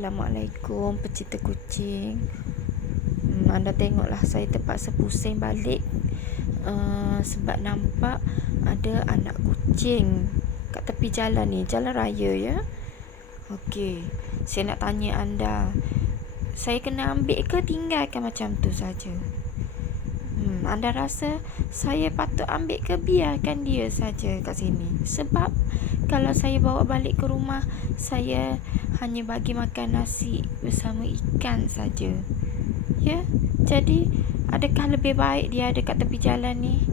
Assalamualaikum pecinta kucing. Anda tengoklah saya terpaksa pusing balik sebab nampak ada anak kucing kat tepi jalan ni, jalan raya ya. Okey, saya nak tanya anda, saya kena ambil ke tinggalkan macam tu saja? Anda rasa saya patut ambil ke biarkan dia saja kat sini? Sebab kalau saya bawa balik ke rumah, saya hanya bagi makan nasi bersama ikan saja. Ya, jadi adakah lebih baik dia ada kat tepi jalan ni?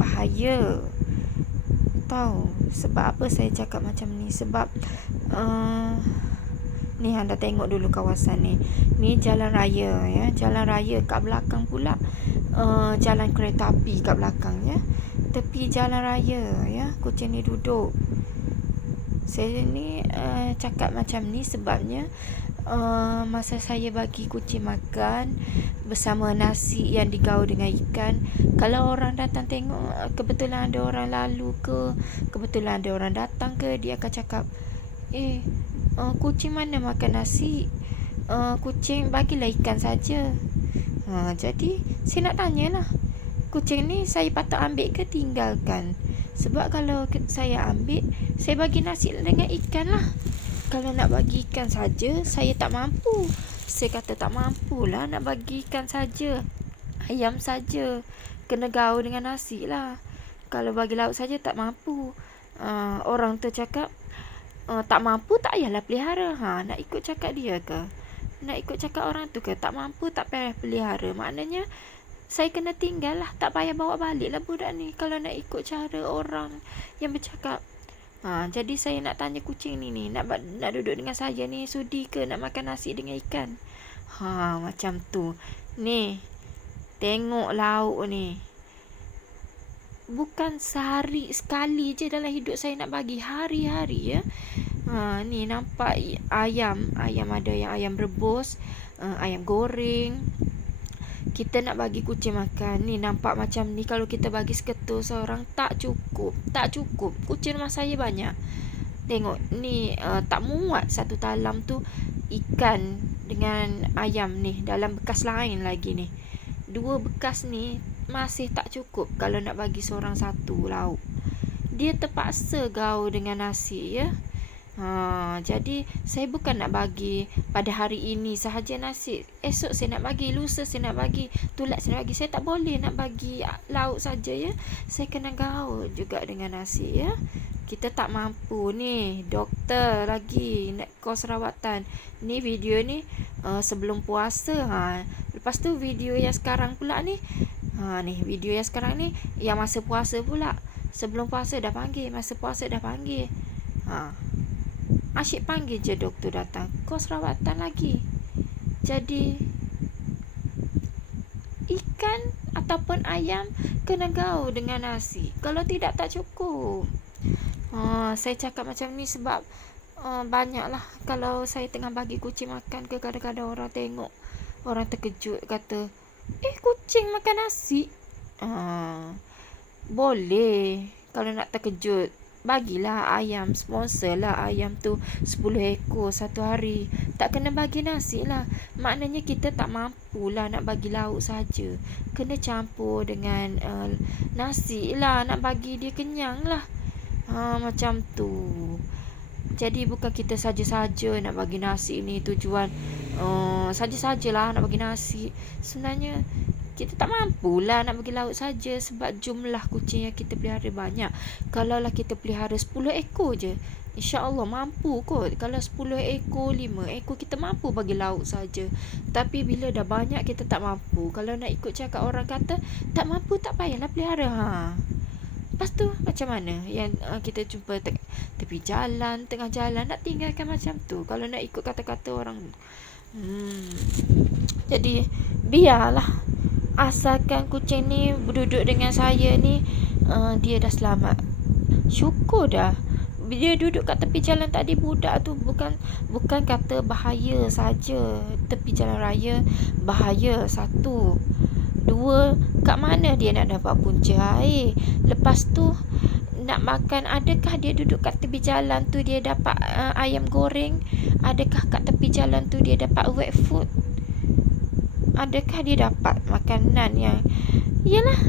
Bahaya. Tahu sebab apa saya cakap macam ni? Sebab ni anda tengok dulu kawasan ni. Ni jalan raya ya, jalan raya, kat belakang pula jalan kereta api kat belakang ya. Tepi jalan raya ya, kucing ni duduk. Saya ni cakap macam ni sebabnya masa saya bagi kucing makan bersama nasi yang digaul dengan ikan, kalau orang datang tengok, kebetulan ada orang lalu ke, kebetulan ada orang datang ke, dia akan cakap, kucing mana makan nasi? Kucing bagilah ikan saja. Jadi saya nak tanyalah, kucing ni saya patut ambil ke tinggalkan? Sebab kalau saya ambil, saya bagi nasi dengan ikan lah. Kalau nak bagi ikan saja, saya tak mampu. Saya kata tak mampulah nak bagi ikan saja, ayam saja, kena gaul dengan nasi lah. Kalau bagi lauk saja tak mampu. Orang tu cakap tak mampu, tak payahlah pelihara. Nak ikut cakap dia ke? Nak ikut cakap orang tu ke? Tak mampu, tak payah pelihara. Maknanya saya kena tinggal lah, tak payah bawa balik lah budak ni, kalau nak ikut cara orang yang bercakap. Jadi saya nak tanya kucing ni nak duduk dengan saya ni, sudi ke nak makan nasi dengan ikan? Macam tu. Ni, tengok lauk ni. Bukan sehari sekali je dalam hidup saya nak bagi, hari-hari ya. Ni nampak ayam ada yang ayam rebus, ayam goreng. Kita nak bagi kucing makan, ni nampak macam ni, kalau kita bagi seketul seorang tak cukup. Kucing rumah saya banyak. Tengok ni, tak muat satu talam tu ikan dengan ayam ni, dalam bekas lain lagi ni. 2 bekas ni masih tak cukup kalau nak bagi seorang satu lauk. Dia terpaksa gaul dengan nasi ya. Jadi saya bukan nak bagi pada hari ini sahaja nasi, esok saya nak bagi, lusa saya nak bagi, tulat saya nak bagi. Saya tak boleh nak bagi lauk saja ya. Saya kena gaul juga dengan nasi ya. Kita tak mampu ni, doktor lagi nak kos rawatan. Ni video ni sebelum puasa. Lepas tu video yang sekarang pula ni. Ni video yang sekarang ni yang masa puasa pula. Sebelum puasa dah panggil, masa puasa dah panggil. Asyik panggil je doktor datang, kos rawatan lagi. Jadi ikan ataupun ayam kena gaul dengan nasi, kalau tidak tak cukup. Saya cakap macam ni sebab banyaklah kalau saya tengah bagi kucing makan ke, kadang-kadang orang tengok, orang terkejut kata, kucing makan nasi. Boleh kalau nak terkejut, bagilah ayam, sponsor lah ayam tu 10 ekor satu hari. Tak kena bagi nasi lah. Maknanya kita tak mampu lah nak bagi lauk saja, kena campur dengan nasi lah, nak bagi dia kenyang lah. Macam tu. Jadi bukan kita saja-saja nak bagi nasi ni tujuan saja-sajalah nak bagi nasi. Sebenarnya kita tak mampulah nak bagi lauk saja sebab jumlah kucing yang kita pelihara banyak. Kalaulah kita pelihara 10 ekor je, insya-Allah mampu kot. Kalau 10 ekor, 5 ekor kita mampu bagi lauk saja. Tapi bila dah banyak kita tak mampu. Kalau nak ikut cakap orang kata tak mampu, tak payahlah pelihara. Lepas tu macam mana yang kita jumpa tepi jalan, tengah jalan, nak tinggalkan macam tu kalau nak ikut kata-kata orang. Jadi biarlah, asalkan kucing ni berduduk dengan saya ni, dia dah selamat, syukur dah. Dia duduk kat tepi jalan tadi, budak tu bukan kata bahaya saja. Tepi jalan raya bahaya, 1. 2, kat mana dia nak dapat punca air? Lepas tu nak makan, adakah dia duduk kat tepi jalan tu dia dapat ayam goreng? Adakah kat tepi jalan tu dia dapat wet food? Adakah dia dapat makanan yang yalah,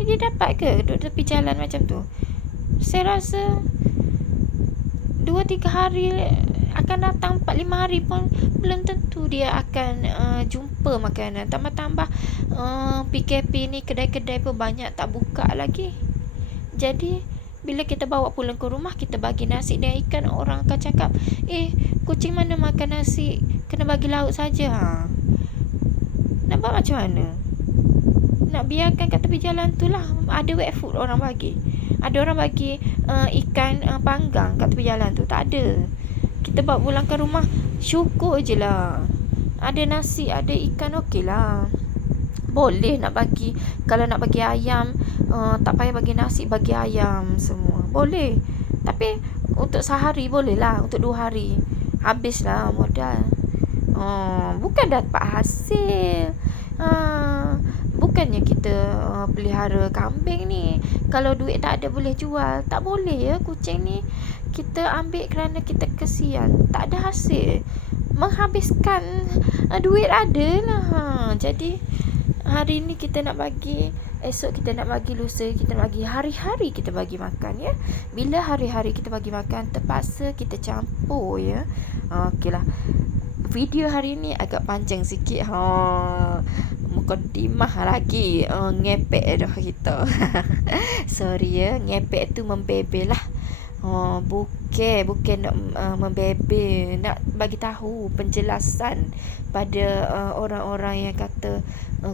dia dapat ke duduk tepi jalan macam tu? Saya rasa 2-3 hari akan datang, 4-5 hari pun belum tentu dia akan jumpa makanan. Tambah-tambah PKP ni kedai-kedai pun banyak tak buka lagi. Jadi bila kita bawa pulang ke rumah, kita bagi nasi dan ikan, orang akan cakap, kucing mana makan nasi, kena bagi lauk saja. Nak buat macam mana? Nak biarkan kat tepi jalan tu lah, ada wet food orang bagi. Ada orang bagi ikan panggang kat tepi jalan tu, tak ada. Kita bawa pulang ke rumah, syukur je lah. Ada nasi, ada ikan, okey lah. Boleh nak bagi. Kalau nak bagi ayam, tak payah bagi nasi, bagi ayam semua, boleh. Tapi untuk sehari boleh lah, untuk 2 hari habislah modal. Bukan dapat hasil. Bukannya kita pelihara kambing ni, kalau duit tak ada boleh jual. Tak boleh ya, kucing ni kita ambil kerana kita kesian, tak ada hasil, menghabiskan duit ada lah. Jadi hari ni kita nak bagi, esok kita nak bagi, lusa kita nak bagi, hari-hari kita bagi makan ya. Bila hari-hari kita bagi makan, terpaksa kita campur ya. Okeylah, video hari ni agak panjang sikit. Mukadimah lagi, ngepek dah kita. Sorry ya, ngepek tu membebel lah. Bukan nak membebel, nak bagi tahu penjelasan pada orang-orang yang kata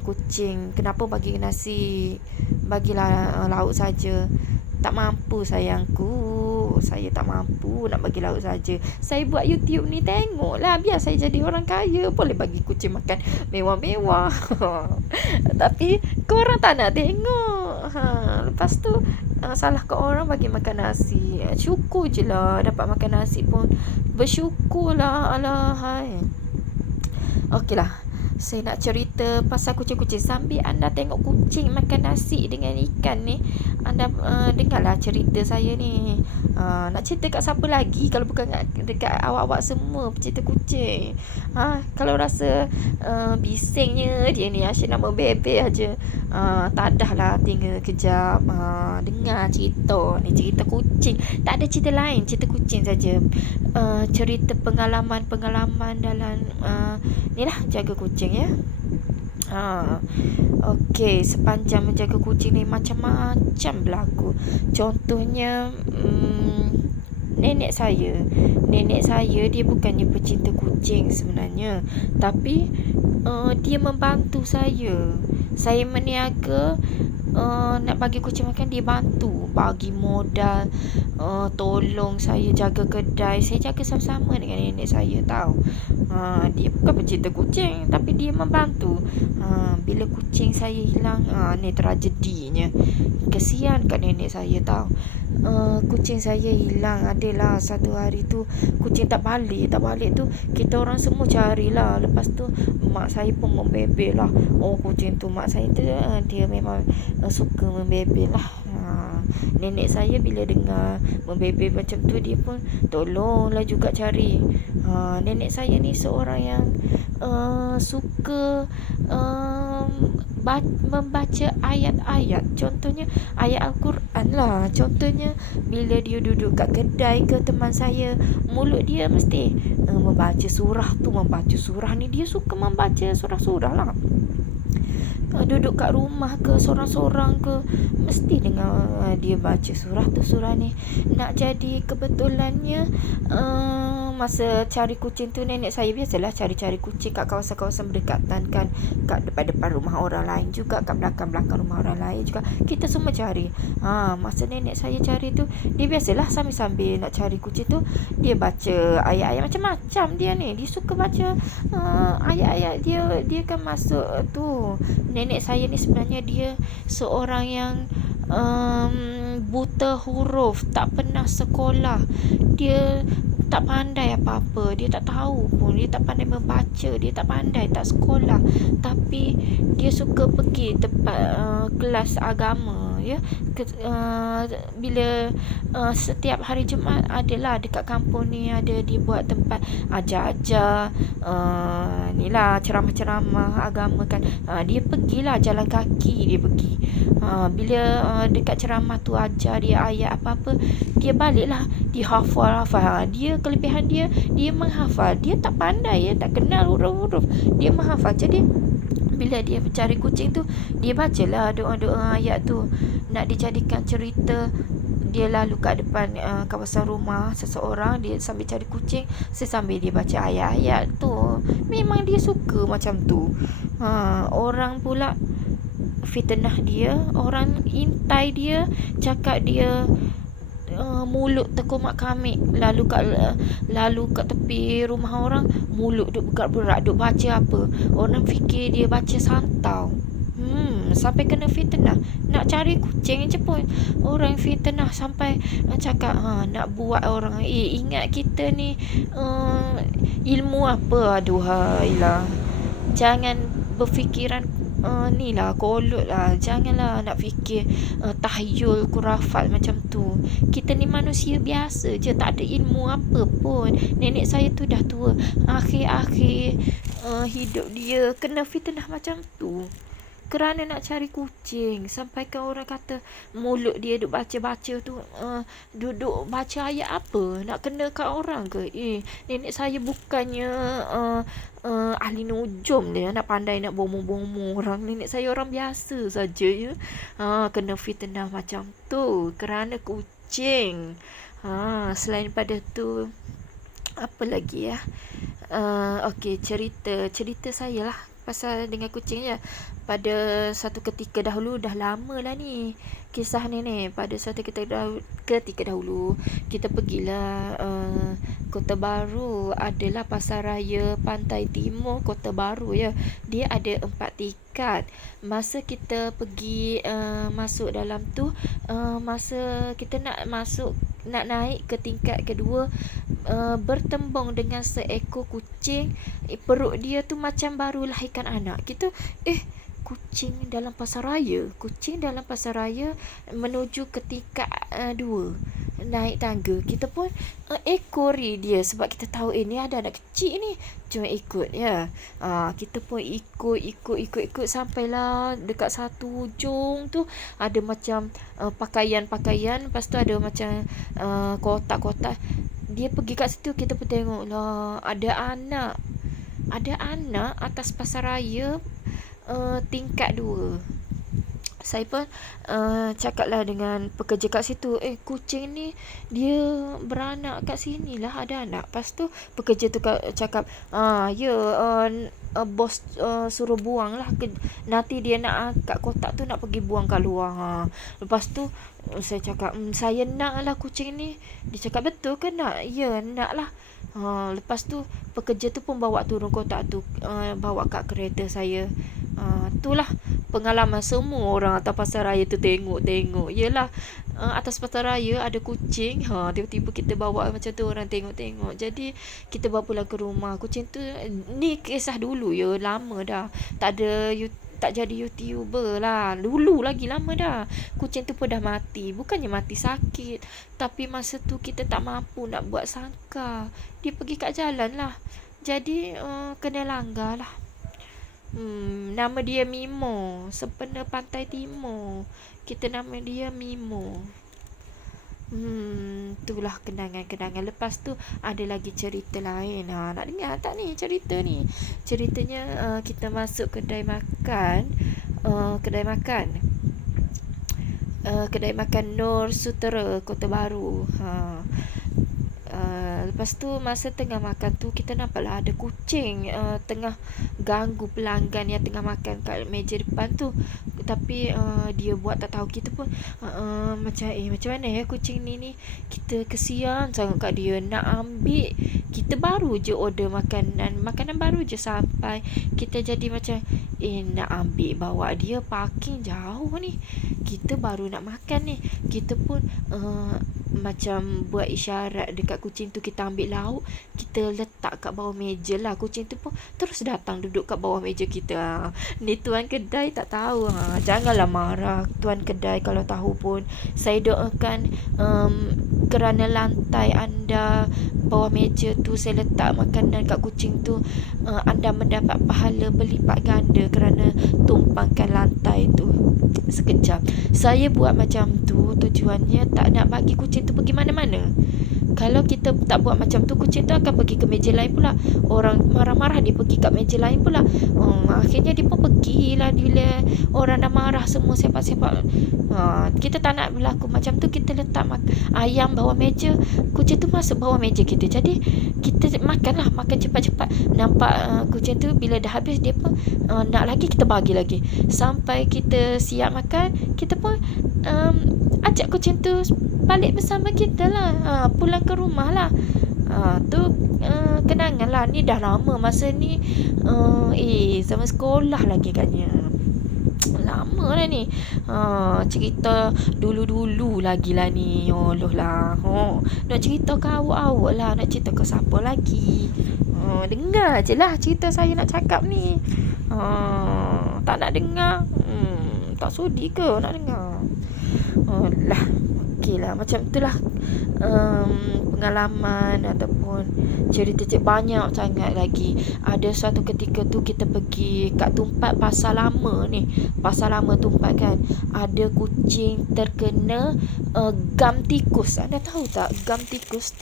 kucing kenapa bagi nasi, bagilah lauk saja. Tak mampu sayangku, saya tak mampu nak bagi lauk saja. Saya buat YouTube ni, tengoklah, biar saya jadi orang kaya, boleh bagi kucing makan mewah-mewah. Tapi korang tak nak tengok. Lepas tu salah ke orang bagi makan nasi. Syukur je lah dapat makan nasi pun, bersyukurlah. Alahai. Okeylah, saya nak cerita pasal kucing-kucing. Sambil anda tengok kucing makan nasi dengan ikan ni, anda dengarlah cerita saya ni. Nak cerita kat siapa lagi kalau bukan dekat awak-awak semua pecinta kucing. Kalau rasa bisingnya dia ni asyik nak membebel aja, tadah lah, tinggal kejap dengar cerita ni, cerita kucing. Tak ada cerita lain, cerita kucing saja. Cerita pengalaman-pengalaman dalam ni lah, jaga kucing ya. Okey, sepanjang menjaga kucing ni macam-macam berlaku. Contohnya nenek saya dia bukannya pecinta kucing sebenarnya, tapi dia membantu saya meniaga, nak bagi kucing makan, dia bantu, bagi modal, tolong saya jaga kedai. Saya jaga sama-sama dengan nenek saya tahu. Dia bukan pecinta kucing, tapi dia membantu. Bila kucing saya hilang, ni tragedinya. Kesian kat nenek saya tahu. Kucing saya hilang. Adalah satu hari tu kucing tak balik tu, kita orang semua carilah. Lepas tu mak saya pun membebel lah. Kucing tu, mak saya tu dia memang suka membebel lah. Nenek saya bila dengar membebel macam tu, dia pun tolonglah juga cari. Nenek saya ni seorang yang suka membaca ayat-ayat. Contohnya ayat Al-Quran lah. Contohnya bila dia duduk kat kedai ke teman saya, mulut dia mesti membaca surah tu, membaca surah ni. Dia suka membaca surah-surah lah. Duduk kat rumah ke, sorang-sorang ke, mesti dengar dia baca surah tu, surah ni. Nak jadi kebetulannya masa cari kucing tu, nenek saya biasalah cari-cari kucing kat kawasan-kawasan berdekatan kan, kat depan-depan rumah orang lain juga, kat belakang-belakang rumah orang lain juga, kita semua cari. Masa nenek saya cari tu, dia biasalah sambil-sambil nak cari kucing tu, dia baca ayat-ayat macam-macam. Dia suka baca ayat-ayat. Dia kan masuk tu. Nenek saya ni sebenarnya dia seorang yang buta huruf, tak pernah sekolah. Dia tak pandai apa-apa, dia tak tahu pun, dia tak pandai membaca, dia tak pandai, tak sekolah. Tapi dia suka pergi tempat kelas agama ya. Bila setiap hari Jumaat adalah dekat kampung ni ada dibuat tempat ajar-ajar, ni lah ceramah-ceramah agama kan. Dia pergilah jalan kaki, dia pergi. Bila dekat ceramah tu ajar dia ayat apa-apa, dia baliklah, dia hafal. Dia kelebihan dia menghafal. Dia tak pandai, tak kenal huruf-huruf, dia menghafal. Jadi bila dia cari kucing tu, dia bacalah doa-doa ayat tu. Nak dijadikan cerita, dia lalu kat depan kawasan rumah seseorang, dia sambil cari kucing, sambil dia baca ayat-ayat tu. Memang dia suka macam tu. Orang pula fitnah dia, orang intai dia, cakap dia mulut tekumak kamik, lalu kat tepi rumah orang, mulut duk bergerak-gerak, duk baca apa, orang fikir dia baca santau. Sampai kena fitnah. Nak cari kucing je pun orang fitnah, sampai cakap nak buat orang, ingat kita ni ilmu apa, aduhailah. Jangan berfikiran ni lah kolot lah. Janganlah nak fikir tahyul kurafat macam tu. Kita ni manusia biasa je, tak ada ilmu apa pun. Nenek saya tu dah tua, akhir-akhir hidup dia kena fitnah macam tu kerana nak cari kucing. Sampaikan orang kata mulut dia duk baca-baca tu, duduk baca ayat apa, nak kena kat orang ke? Nenek saya bukannya ahli nujum dia, nak pandai nak bomo-bomo orang. Nenek saya orang biasa saja ya. Kena fitnah macam tu kerana kucing. Selain pada tu, apa lagi ya? Okey, cerita saya lah pasal dengan kucing je. Pada satu ketika dahulu, dah lama lah ni kisah ni. Pada satu ketika dahulu, kita pergilah Kota Baru. Adalah pasaraya Pantai Timur Kota Baru ya. Dia ada 4 tingkat. Masa kita pergi masuk dalam tu, masa kita nak naik ke tingkat kedua, bertembung dengan seekor kucing. Perut dia tu macam baru lahirkan anak. Kita kucing dalam pasaraya menuju ke tingkat 2, naik tangga. Kita pun ekori dia, sebab kita tahu ni ada anak kecil ni, cuma ikut ya. Kita pun ikut sampailah dekat satu hujung tu ada macam pakaian, lepas tu ada macam kotak-kotak. Dia pergi kat situ, kita pun tengok lah ada anak atas pasaraya tingkat 2. Saya pun cakaplah dengan pekerja kat situ, kucing ni dia beranak kat sini lah, ada anak. Lepas tu pekerja tu cakap, bos suruh buang lah, nanti dia nak angkat kotak tu, nak pergi buang kat luar. Lepas tu saya cakap, saya nak lah kucing ni. Dia cakap, betul ke nak? Ya, nak lah. Lepas tu pekerja tu pun bawa turun kotak tu, bawa kat kereta saya. Itulah pengalaman semua orang atas pasaraya tu tengok. Yelah, atas pasaraya ada kucing, tiba-tiba kita bawa macam tu, orang tengok. Jadi kita bawa pulang ke rumah. Kucing tu ni kisah dulu ya, lama dah. Tak jadi YouTuber lah. Dulu lagi lama dah. Kucing tu pun dah mati. Bukannya mati sakit, tapi masa tu kita tak mampu nak buat sangka. Dia pergi kat jalan lah. Jadi kena langgar lah. Nama dia Mimo, sempena Pantai Timur. Kita nama dia Mimo. Itulah kenangan-kenangan. Lepas tu ada lagi cerita lain. Nak dengar tak ni cerita ni? Ceritanya kita masuk kedai makan Nur Sutera Kota Baru. Lepas tu masa tengah makan tu, kita nampaklah ada kucing tengah ganggu pelanggan yang tengah makan kat meja depan tu. Tapi dia buat tak tahu. Kita pun macam mana ya kucing ni kita kesian sangat kat dia, nak ambil. Kita baru je order makanan baru je sampai. Kita jadi macam nak ambil, bawa dia parking jauh ni, kita baru nak makan ni. Kita pun macam buat isyarat dekat kucing tu, kita ambil lauk, kita letak kat bawah meja lah. Kucing tu pun terus datang duduk kat bawah meja kita. Ni tuan kedai tak tahu. Janganlah marah tuan kedai kalau tahu pun. Saya doakan kerana lantai anda bawah meja tu saya letak makanan kat kucing tu, anda mendapat pahala berlipat ganda kerana tumpangkan lantai tu sekejap. Saya buat macam tu tujuannya tak nak bagi kucing tu pergi mana-mana. Kalau kita tak buat macam tu, kucing tu akan pergi ke meja lain pula. Orang marah-marah dia pergi kat meja lain pula. Akhirnya dia pun pergilah bila orang dah marah semua sepak-sepak. Kita tak nak berlaku macam tu. Kita letak ayam bawah meja, kucing tu masuk bawah meja kita. Jadi kita makanlah, makan cepat-cepat. Nampak kucing tu bila dah habis dia pun nak lagi, kita bagi lagi. Sampai kita siap makan, kita pun ajak kucing tu balik bersama kita lah, pulang ke rumah lah. Tu kenangan lah. Ni dah lama masa ni, zaman sekolah lagi katnya. Lama lah ni. Cerita dulu-dulu lagi lah ni. Allah lah. Nak cerita ke awak-awak lah. Nak cerita ke siapa lagi? Dengar je lah cerita saya nak cakap ni. Tak nak dengar? Tak sudi ke nak dengar? Lah, okey lah. Macam itulah pengalaman ataupun cerita-cerita banyak sangat lagi. Ada suatu ketika tu kita pergi kat Tumpat Pasar Lama ni. Pasar Lama Tumpat kan. Ada kucing terkena gam tikus. Anda tahu tak gam tikus?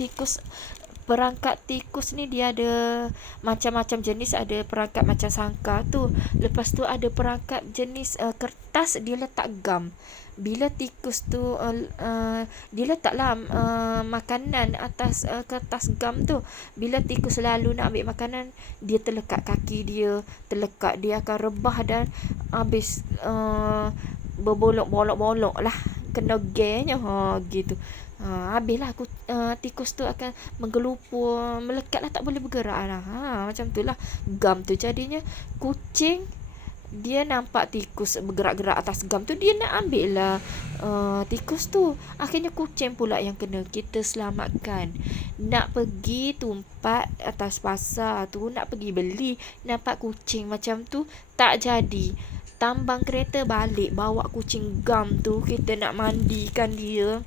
Perangkat tikus ni dia ada macam-macam jenis. Ada perangkat macam sangka tu. Lepas tu ada perangkat jenis kertas, dia letak gam. Bila tikus tu dia letaklah makanan atas kertas gam tu. Bila tikus lalu nak ambil makanan, dia terlekat kaki dia, terlekat, dia akan rebah dan habis berbolok-bolok lah, kena genya gitu. Habislah tikus tu akan menggelupur, melekat lah, tak boleh bergerak lah. Macam tu lah gam tu. Jadinya kucing dia nampak tikus bergerak-gerak atas gam tu, dia nak ambil lah tikus tu. Akhirnya kucing pula yang kena. Kita selamatkan. Nak pergi Tumpat atas pasar tu, nak pergi beli, nampak kucing macam tu, tak jadi. Tambang kereta balik, bawa kucing gam tu. Kita nak mandikan dia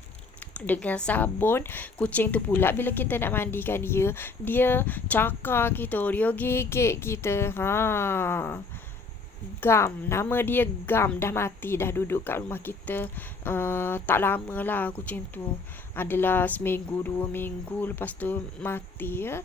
dengan sabun. Kucing tu pula bila kita nak mandikan dia, dia cakar kita, dia gigit kita. Gam, nama dia Gam, dah mati, dah duduk kat rumah kita tak lama lah. Kucing tu adalah seminggu 2 minggu, lepas tu mati ya.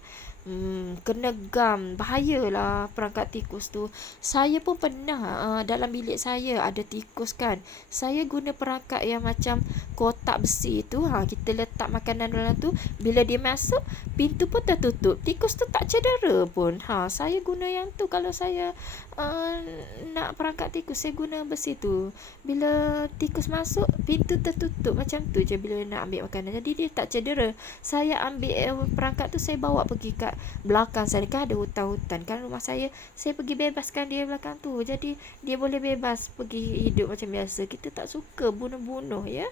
Kena gam, bahayalah perangkat tikus tu. Saya pun pernah dalam bilik saya ada tikus kan. Saya guna perangkat yang macam kotak besi tu. Kita letak makanan dalam tu, bila dia masuk, pintu pun tertutup, tikus tu tak cedera pun. Saya guna yang tu. Kalau saya nak perangkat tikus, saya guna besi tu. Bila tikus masuk, pintu tertutup, macam tu je bila nak ambil makanan. Jadi dia tak cedera. Saya ambil perangkat tu, saya bawa pergi kat belakang sana, kan ada hutan-hutan kan rumah saya pergi bebaskan dia belakang tu. Jadi dia boleh bebas pergi hidup macam biasa. Kita tak suka bunuh-bunuh ya.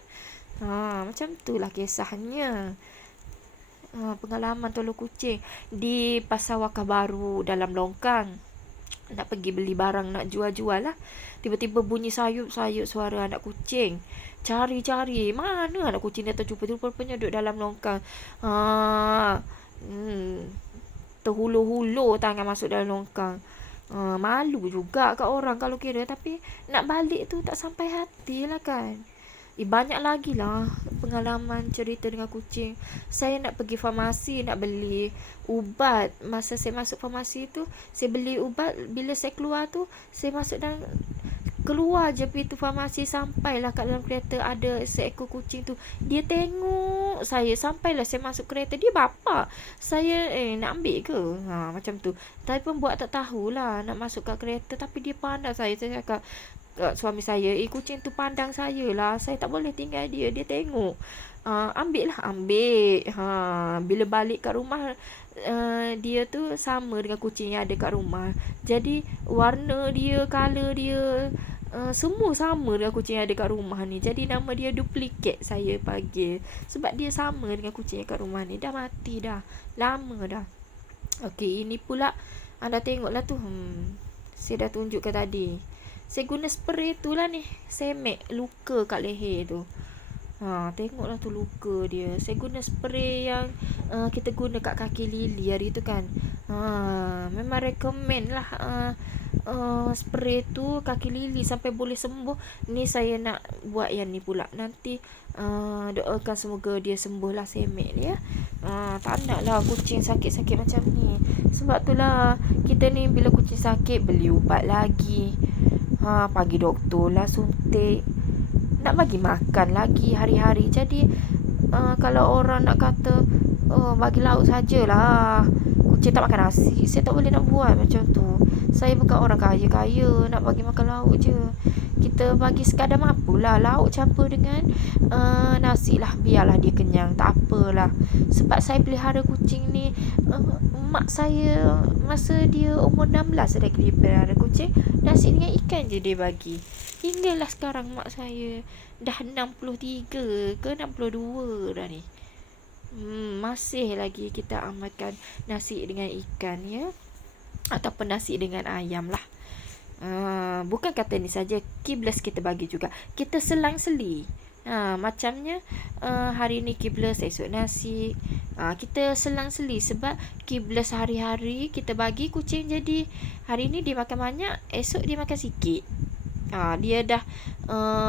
Macam tu lah kisahnya. Pengalaman tolong kucing di Pasar Wakaf Baru dalam Longkang. Nak pergi beli barang, nak jual-jual lah. Tiba-tiba bunyi sayup-sayup suara anak kucing. Cari-cari, mana anak kucing dia terjumpa. Rupanya duduk dalam Longkang. Terhulur-hulur tangan masuk dalam longkang. Malu juga kat orang kalau kira. Tapi nak balik tu tak sampai hati lah kan. Banyak lagi lah pengalaman cerita dengan kucing. Saya nak pergi farmasi, nak beli ubat. Masa saya masuk farmasi tu, saya beli ubat. Bila saya keluar tu, saya masuk dan keluar je pintu farmasi, sampailah kat dalam kereta ada seekor kucing tu. Dia tengok saya, sampailah saya masuk kereta. Dia bapa saya, nak ambil ke? Macam tu. Tapi pun buat tak tahulah nak masuk kat kereta. Tapi dia pandang saya. Saya cakap kat suami saya, kucing tu pandang saya lah, saya tak boleh tinggal dia. Dia tengok. Ambil. Bila balik kat rumah, dia tu sama dengan kucing yang ada kat rumah. Jadi warna dia, color dia semua sama dengan kucing yang ada kat rumah ni. Jadi nama dia duplicate saya panggil. Sebab dia sama dengan kucing yang kat rumah ni. Dah mati dah. Lama dah. Okey, ini pula anda tengoklah tu. Saya dah tunjukkan tadi. Saya guna spray tu lah ni. Semek luka kat leher tu. Tengoklah tu luka dia. Saya guna spray yang kita guna kat kaki Lily hari tu kan. Memang recommend lah spray tu kaki Lily sampai boleh sembuh. Ni saya nak buat yang ni pula. Nanti doakan semoga dia sembuh lah semek ni ya. Tak nak lah kucing sakit-sakit macam ni. Sebab tu lah kita ni bila kucing sakit beli ubat lagi. Pagi doktor lah suntik. Nak bagi makan lagi hari-hari. Jadi kalau orang nak kata bagi lauk sajalah, kucing tak makan nasi, saya tak boleh nak buat macam tu. Saya bukan orang kaya-kaya nak bagi makan lauk je. Kita bagi sekadar mampulah. Lauk campur dengan nasi lah, biarlah dia kenyang. Tak apalah. Sebab saya pelihara kucing ni, mak saya masa dia umur 16 lagi dia pelihara kucing, nasi dengan ikan je dia bagi. Hinggalah sekarang mak saya dah 63 ke 62 dah ni. Masih lagi kita amalkan nasi dengan ikan ya. Ataupun nasi dengan ayam lah. Bukan kata ni saja, kiblas kita bagi juga. Kita selang-seli. Macamnya hari ni kiblas, esok nasi. Kita selang-seli sebab kiblas hari-hari kita bagi kucing, jadi hari ni dia makan banyak, esok dia makan sikit. Dia dah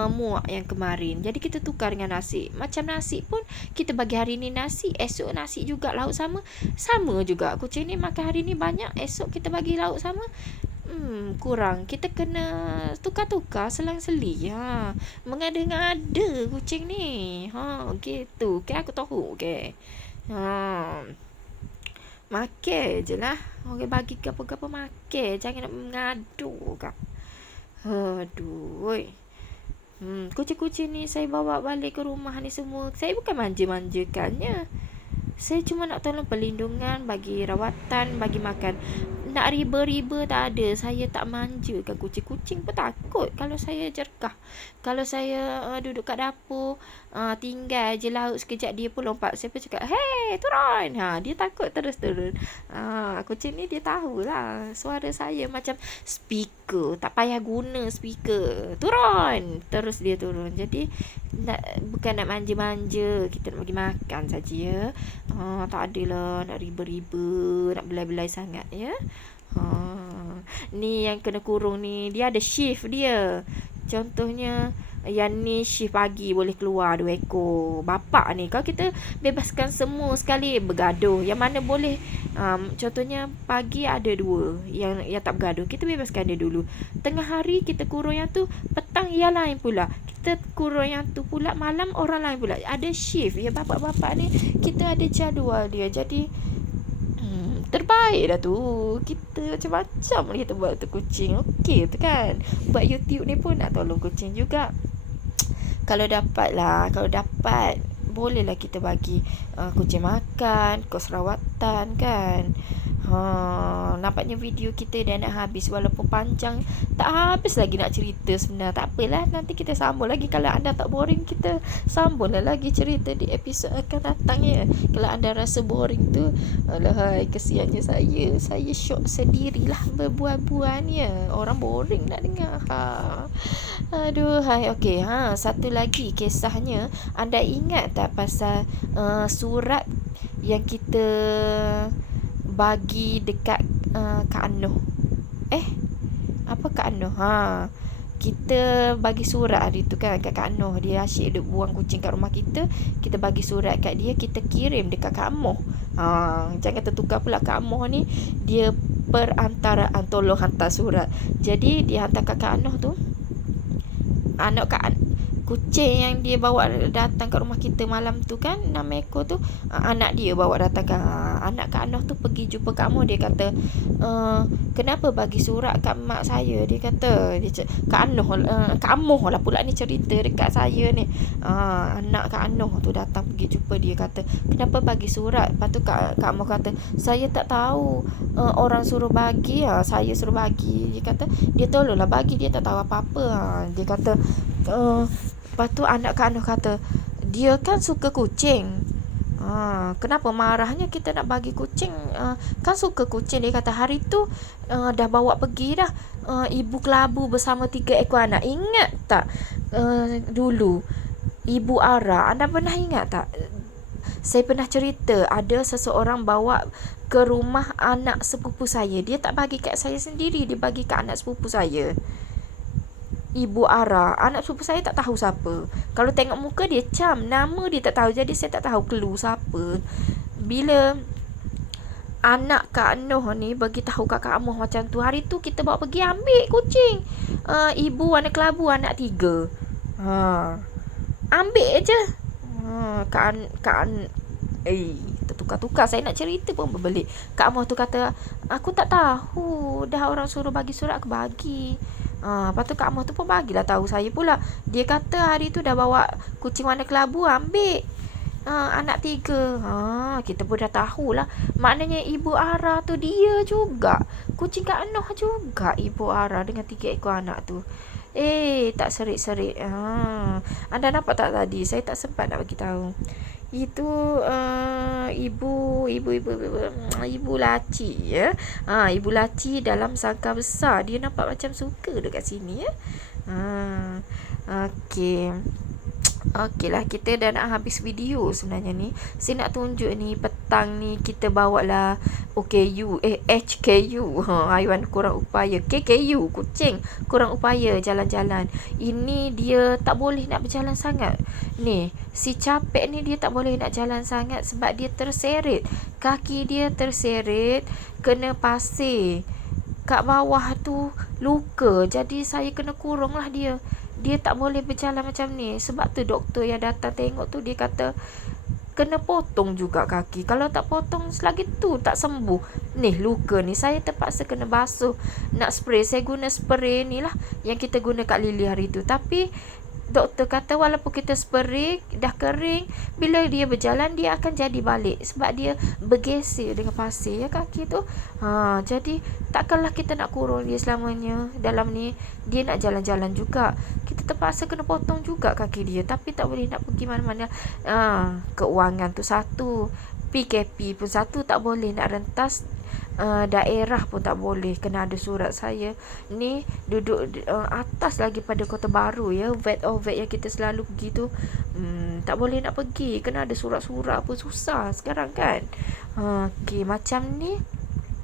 muak yang kemarin. Jadi kita tukar dengan nasi. Macam nasi pun kita bagi hari ni nasi, esok nasi juga, lauk sama. Sama juga. Kucing ni makan hari ni banyak, esok kita bagi lauk sama. Kurang. Kita kena tukar-tukar, selang-seli. Mengada-ngada kucing ni. Gitu. Okay, aku tahu. Okay. Makan je lah. Okay, bagi apa-apa makan. Jangan nak mengadu kak. Aduh. Kucing-kucing ni saya bawa balik ke rumah ni semua. Saya bukan manja-manjakannya. Saya cuma nak tolong perlindungan, bagi rawatan, bagi makan. Nak riba-riba tak ada. Saya tak manjakan kucing-kucing pun takut kalau saya jerkah. Kalau saya duduk kat dapur, tinggal je lauk sekejap, dia pun lompat. Saya pun cakap, hey turun. Dia takut terus turun. Kucing ni dia tahulah suara saya macam speaker. Tak payah guna speaker, turun, terus dia turun. Jadi bukan nak manja-manja, kita nak bagi makan saja ya. Tak adalah nak riba-riba, nak belai-belai sangat ya. Ni yang kena kurung ni, dia ada shift dia. Contohnya yang ni shift pagi boleh keluar 2 ekor. Bapak ni kalau kita bebaskan semua sekali bergaduh, yang mana boleh contohnya pagi ada 2 yang tak bergaduh, kita bebaskan dia dulu. Tengah hari kita kurung yang tu, petang yang lain pula. Kita kurung yang tu pula, malam orang lain pula. Ada shift ya. Bapak-bapak ni kita ada jadual dia. Jadi terbaik dah tu. Kita macam-macam kita buat tu kucing. Okey tu kan. Buat YouTube ni pun nak tolong kucing juga. Kalau dapat, bolehlah kita bagi kucing makan, kos rawatan kan. Nampaknya video kita dah nak habis. Walaupun panjang, tak habis lagi nak cerita sebenarnya. Tak apalah, nanti kita sambung lagi. Kalau anda tak boring, kita sambunglah lagi cerita di episod akan datang ya. Kalau anda rasa boring tu, alahai kesiannya saya syok sendirilah berbual-bual ya. Orang boring nak dengar. Aduh, hai. Okey, satu lagi kisahnya. Anda ingat tak pasal surat yang kita bagi dekat Kak Anoh? Apa Kak Anoh? Kita bagi surat hari tu kan kat Kak Anoh. Dia asyik duk buang kucing kat rumah kita. Kita bagi surat kat dia, kita kirim dekat Kak Amoh. Jangan tertukar pula Kak Amoh ni, dia perantaraan, tolong hantar surat. Jadi dia hantar kat Kak Anoh tu. Anak kucing yang dia bawa datang kat rumah kita malam tu kan, 6 ekor tu, anak dia bawa datang kan. Anak Kak Noh tu pergi jumpa Kak Moh. Dia kata, kenapa bagi surat kat mak saya? Dia kata, Kak Moh lah pula ni cerita dekat saya ni. Anak Kak Noh tu datang pergi jumpa dia, kata, kenapa bagi surat? Lepas tu Kak Moh kata, saya tak tahu, orang suruh bagi, saya suruh bagi. Dia kata, dia tolonglah bagi, dia tak tahu apa-apa. Dia kata, lepas tu anak Kak Noh kata, dia kan suka kucing. Kenapa marahnya kita nak bagi kucing? Kan suka kucing. Dia kata, hari tu dah bawa pergi dah, ibu kelabu bersama 3 ekor anak. Ingat tak dulu Ibu Ara, anda pernah ingat tak? Saya pernah cerita ada seseorang bawa ke rumah anak sepupu saya. Dia tak bagi kat saya sendiri, dia bagi kat anak sepupu saya. Ibu Ara, anak sepupu saya tak tahu siapa. Kalau tengok muka dia cam, nama dia tak tahu. Jadi saya tak tahu clue siapa. Bila anak Kak Noh ni bagi tahu kat Kak Moh macam tu, hari tu kita bawa pergi ambil kucing. Ibu warna kelabu, anak 3. Ambil je. Tertukar-tukar. Saya nak cerita pun berbelit. Kak Moh tu kata, aku tak tahu. Dah orang suruh bagi surat, aku bagi. Lepas tu Kak Moh tu pun bagilah tahu saya pula. Dia kata hari tu dah bawa kucing warna kelabu, ambil anak 3. Kita pun dah tahulah. Maknanya Ibu Ara tu dia juga. Kucing Kak Noh juga Ibu Ara dengan 3 ekor anak tu. Tak serik-serik. Anda nampak tak tadi? Saya tak sempat nak bagi tahu. Itu ibu laci ya. Ibu laci dalam sangkar besar. Dia nampak macam suka dekat sini ya. Okey. Okeylah, kita dah nak habis video sebenarnya ni. Saya nak tunjuk ni, petang ni kita bawa lah OKU, HKU, haiwan kurang upaya, KKU, kucing kurang upaya jalan-jalan. Ini dia tak boleh nak berjalan sangat. Ni, si capek ni dia tak boleh nak jalan sangat sebab dia terseret. Kaki dia terseret, kena pasir. Kat bawah tu luka. Jadi saya kena kurung lah dia. Dia tak boleh berjalan macam ni. Sebab tu doktor yang datang tengok tu, dia kata kena potong juga kaki. Kalau tak potong selagi tu tak sembuh. Ni luka ni, saya terpaksa kena basuh. Nak spray, saya guna spray ni lah yang kita guna kat Lily hari tu. Tapi doktor kata walaupun kita spray dah kering, bila dia berjalan dia akan jadi balik sebab dia bergeser dengan pasir ya kaki tu. Jadi takkanlah kita nak kurung dia selamanya dalam ni. Dia nak jalan-jalan juga, kita terpaksa kena potong juga kaki dia. Tapi tak boleh nak pergi mana-mana. Keuangan tu satu, PKP pun satu, tak boleh nak rentas daerah pun tak boleh, kena ada surat saya. Ni duduk atas lagi pada Kota Baru ya, vet yang kita selalu pergi tu. Tak boleh nak pergi, kena ada surat-surat apa, susah sekarang kan. Okey, macam ni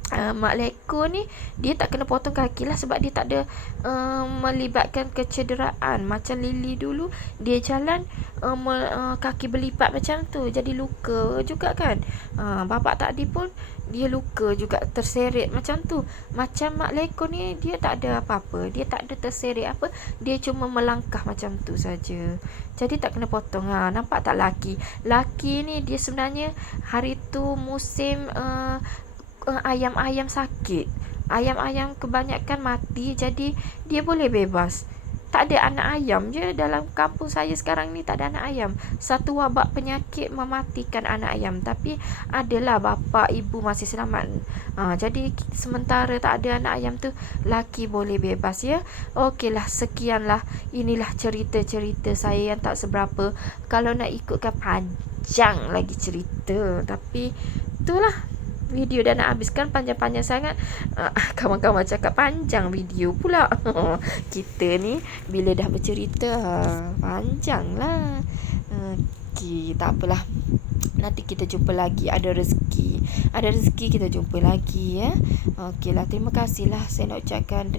Mak Leko ni dia tak kena potong kaki lah sebab dia tak ada melibatkan kecederaan. Macam Lily dulu dia jalan kaki berlipat macam tu, jadi luka juga kan. Bapak tadi pun dia luka juga, terseret macam tu. Macam Mak Leko ni dia tak ada apa-apa, dia tak ada terseret apa, dia cuma melangkah macam tu saja. Jadi tak kena potong. Nampak tak laki ni dia sebenarnya hari tu musim ayam-ayam sakit. Ayam-ayam kebanyakan mati, jadi dia boleh bebas. Tak ada anak ayam je dalam kampung saya sekarang ni, tak ada anak ayam. Satu wabak penyakit mematikan anak ayam, tapi adalah bapa ibu masih selamat. Jadi sementara tak ada anak ayam tu, laki boleh bebas ya. Okeylah, sekianlah. Inilah cerita-cerita saya yang tak seberapa. Kalau nak ikutkan panjang lagi cerita, tapi itulah, video dah nak habiskan, panjang-panjang sangat. Kawan-kawan cakap panjang video pula. Kita ni bila dah bercerita panjang lah. Okey, tak apalah, nanti kita jumpa lagi. Ada rezeki kita jumpa lagi ya. Okeylah, terima kasihlah saya nak ucapkan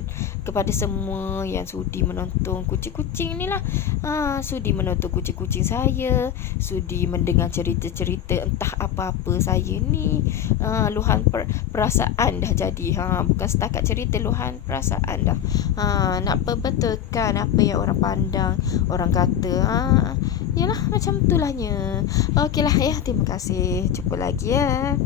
kepada semua yang sudi menonton kucing-kucing ni lah. Sudi menonton kucing-kucing saya, sudi mendengar cerita-cerita entah apa-apa saya ni. Luahan perasaan dah jadi. Bukan setakat cerita, luahan perasaan dah. Nak perbetulkan apa yang orang pandang, orang kata. Yalah, macam tulahnya. Okeylah ya, terima kasih. Jumpa lagi ya.